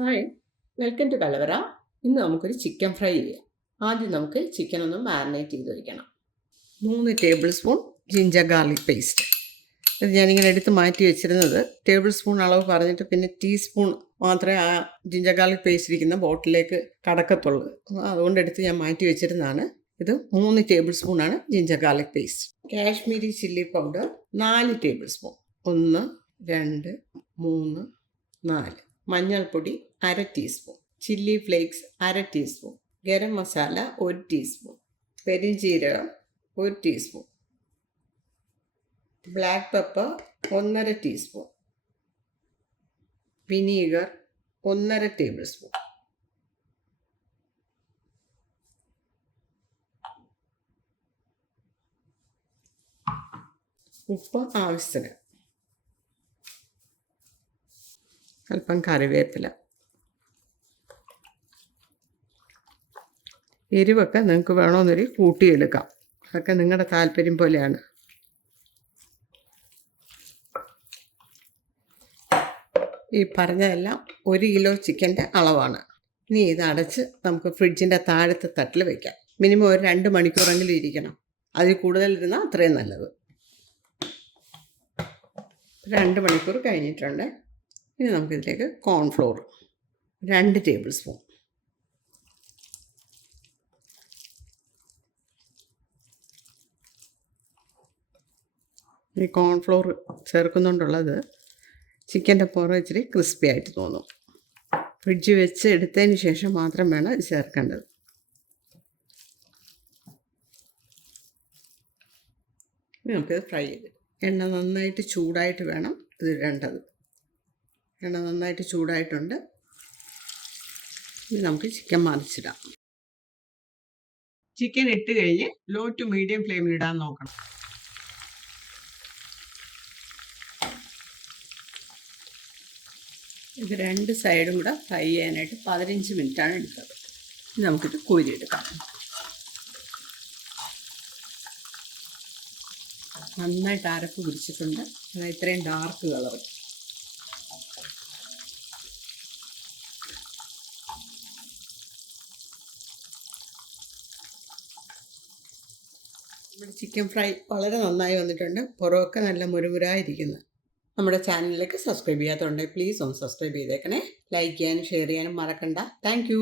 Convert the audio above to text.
Hi, welcome to കലവറ. ഇന്ന് നമുക്കൊരു ചിക്കൻ ഫ്രൈ ചെയ്യാം. ആദ്യം നമുക്ക് ചിക്കൻ ഒന്ന് മാരിനേറ്റ് ചെയ്ത് വയ്ക്കണം. 3 table spoon ginger garlic paste. ഇത് ഞാനിങ്ങനെ എടുത്ത് മാറ്റി വെച്ചിരുന്നത് ടേബിൾ സ്പൂൺ അളവ് പറഞ്ഞിട്ട് പിന്നെ ടീസ്പൂൺ മാത്രമേ ആ ജിഞ്ചർ ഗാർലിക് പേസ്റ്റ് ഇരിക്കുന്ന ബോട്ടിലേക്ക് കടക്കത്തുള്ളൂ. അതുകൊണ്ട് എടുത്ത് ഞാൻ മാറ്റി വെച്ചിരുന്നതാണ്. ഇത് 3 ടേബിൾ സ്പൂണാണ് ginger garlic paste. Kashmiri chilli powder 4 tablespoon. 1, 2, 3, 4. മഞ്ഞൾപ്പൊടി 1/2 teaspoon. Chilli flakes 1/2 teaspoon. Garam masala 1 teaspoon. പെരിഞ്ജീരകം 1 teaspoon. Black pepper 1/2 teaspoon. Vinegar 1/2 tablespoon. ഉപ്പ് ആവശ്യത്തിന്. അല്പം കറിവേപ്പില. എരിവൊക്കെ നിങ്ങൾക്ക് വേണമെന്നൊരു കൂട്ടിയെടുക്കാം. അതൊക്കെ നിങ്ങളുടെ താല്പര്യം പോലെയാണ്. ഈ പറഞ്ഞതെല്ലാം 1 കിലോ ചിക്കൻ്റെ അളവാണ്. ഇനി ഇത് അടച്ച് നമുക്ക് ഫ്രിഡ്ജിൻ്റെ താഴത്തെ തട്ടിൽ വയ്ക്കാം. മിനിമം ഒരു 2 മണിക്കൂറെങ്കിലും ഇരിക്കണം. അതിൽ കൂടുതലിരുന്നാൽ അത്രയും നല്ലത്. 2 മണിക്കൂർ കഴിഞ്ഞിട്ടുണ്ട്. ഇനി നമുക്കിതിലേക്ക് കോൺഫ്ലോർ 2 ടേബിൾ സ്പൂൺ. ഈ കോൺഫ്ലോർ ചേർക്കുന്നുണ്ടുള്ളത് ചിക്കൻ്റെ പുറം ഇച്ചിരി ക്രിസ്പി ആയിട്ട് തോന്നും. ഫ്രിഡ്ജ് വെച്ച് എടുത്തതിന് ശേഷം മാത്രം വേണം ഇത് ചേർക്കേണ്ടത്. ഇനി നമുക്കിത് ഫ്രൈ ചെയ്ത് എണ്ണ നന്നായിട്ട് ചൂടായിട്ട് വേണം ഇത് ഇടേണ്ടത്. എണ്ണ നന്നായിട്ട് ചൂടായിട്ടുണ്ട്. ഇനി നമുക്ക് ചിക്കൻ മറിച്ചിടാം. ചിക്കൻ ഇട്ട് കഴിഞ്ഞ് ലോ ടു മീഡിയം ഫ്ലെയിമിൽ ഇടാൻ നോക്കണം. ഇത് 2 സൈഡും കൂടെ ഫ്രൈ ചെയ്യാനായിട്ട് 15 മിനിറ്റാണ് എടുത്തത്. ഇനി നമുക്കിത് കോരിയെടുക്കാം. നന്നായിട്ട് അരപ്പ് പിടിച്ചിട്ടുണ്ട്. അതായത് ഇത്രയും ഡാർക്ക് കളർ. നമ്മുടെ ചിക്കൻ ഫ്രൈ വളരെ നന്നായി വന്നിട്ടുണ്ട്. പുറമൊക്കെ നല്ല മുരുമുരായിരിക്കുന്നു. നമ്മുടെ ചാനലിലേക്ക് സബ്സ്ക്രൈബ് ചെയ്യാത്തതുണ്ടെങ്കിൽ പ്ലീസ് ഒന്ന് സബ്സ്ക്രൈബ് ചെയ്തേക്കണേ. ലൈക്ക് ചെയ്യാനും ഷെയർ ചെയ്യാനും മറക്കണ്ട. താങ്ക്